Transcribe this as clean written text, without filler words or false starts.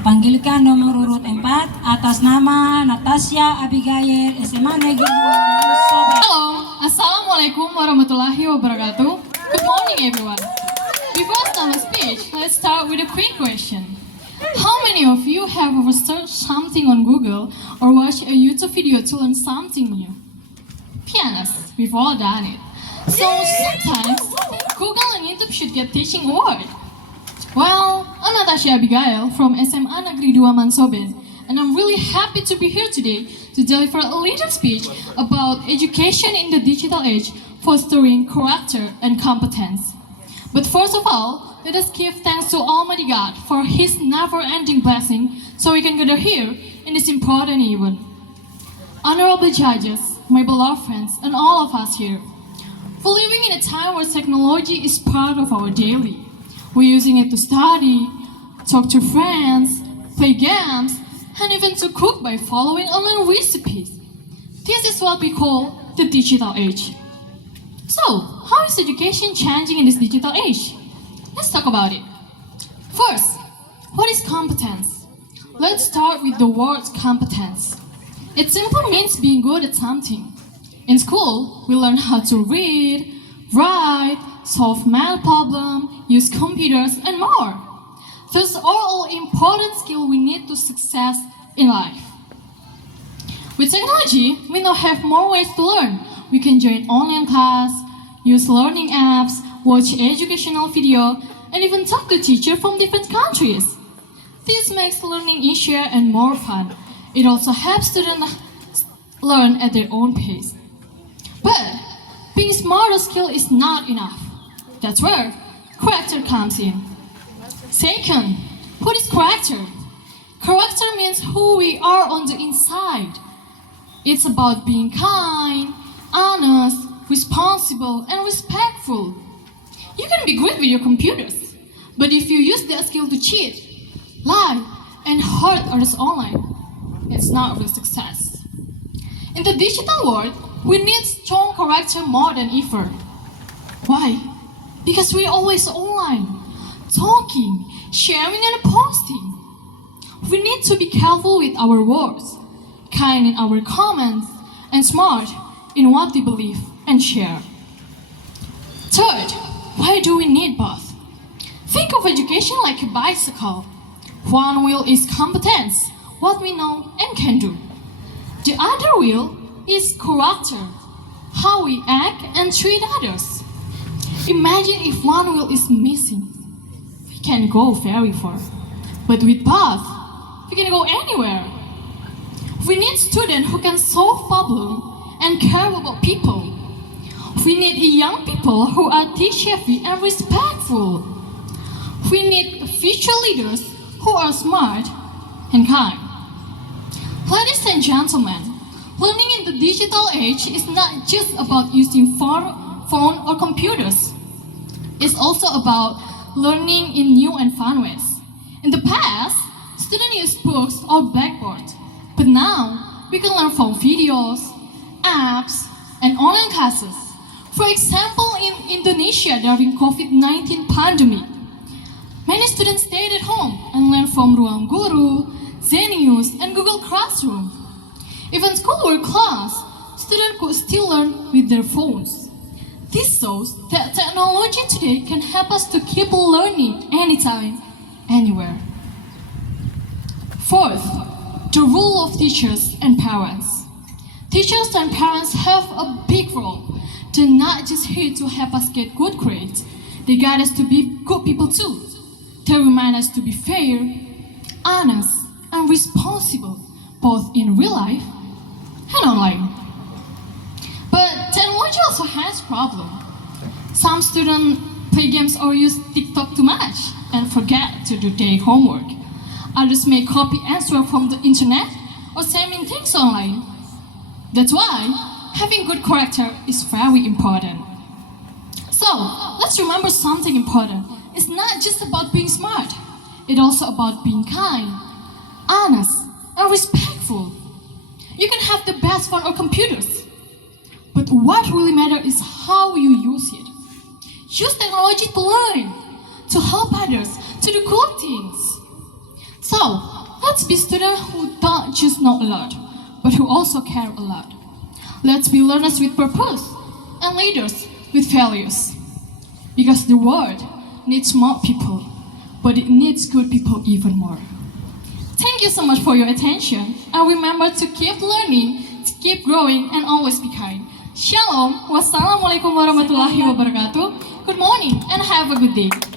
Dipanggilkan nomor urut 4 atas nama Natasya Abigael, SMA Negeri Mansoben. Hello, Assalamualaikum warahmatullahi wabarakatuh. Good morning everyone. Before I start my speech, let's start with a quick question. How many of you have ever searched something on Google or watched a YouTube video to learn something new? Be honest, we've all done it. So sometimes, Google and YouTube should get teaching award. Well, I'm Natasya Abigael from SMA Negeri 2 Mansoben, and I'm really happy to be here today to deliver a little speech about education in the digital age, fostering character and competence. But first of all, let us give thanks to Almighty God for His never-ending blessing so we can gather here in this important event. Honorable judges, my beloved friends, and all of us here, we're living in a time where technology is part of our daily. We're using it to study, talk to friends, play games, and even to cook by following online recipes. This is what we call the digital age. So, how is education changing in this digital age? Let's talk about it. First, what is competence? Let's start with the word competence. It simply means being good at something. In school, we learn how to read, write, solve math problems, use computers, and more. Those are all important skills we need to success in life. With technology, we now have more ways to learn. We can join online class, use learning apps, watch educational video, and even talk to teachers from different countries. This makes learning easier and more fun. It also helps students learn at their own pace. But being smart or skilled is not enough. That's where character comes in. Second, what is character? Character means who we are on the inside. It's about being kind, honest, responsible, and respectful. You can be great with your computers, but if you use that skill to cheat, lie, and hurt others online, it's not real success. In the digital world, we need strong character more than ever. Why? Because we're always online, talking, sharing, and posting. We need to be careful with our words, kind in our comments, and smart in what we believe and share. Third, why do we need both? Think of education like a bicycle. One wheel is competence, what we know and can do. The other wheel is character, how we act and treat others. Imagine if one wheel is missing. We can't go very far. But with both, we can go anywhere. We need students who can solve problems and care about people. We need young people who are tech-savvy and respectful. We need future leaders who are smart and kind. Ladies and gentlemen, learning in the digital age is not just about using phone or computers. It's also about learning in new and fun ways. In the past, students used books or blackboard, but now we can learn from videos, apps, and online classes. For example, in Indonesia during COVID-19 pandemic, many students stayed at home and learned from Ruang Guru, Zenius, and Google Classroom. Even school were closed, students could still learn with their phones. This shows that technology today can help us to keep learning anytime, anywhere. Fourth, the role of teachers and parents. Teachers and parents have a big role. They're not just here to help us get good grades. They guide us to be good people too. They remind us to be fair, honest, and responsible, both in real life and online. But technology also has problems. Some students play games or use TikTok too much and forget to do their homework. Others may copy answers from the internet or say mean things online. That's why having good character is very important. So, let's remember something important. It's not just about being smart. It's also about being kind, honest, and respectful. You can have the best phone or computers, but what really matters is how you use it. Use technology to learn, to help others, to do good things. So, Let's be students who don't just know a lot, but who also care a lot. Let's be learners with purpose and leaders with values. Because the world needs more people, but it needs good people even more. Thank you so much for your attention, and remember to keep learning, to keep growing, and always be kind. Shalom, wassalamualaikum warahmatullahi wabarakatuh. Good morning, and have a good day.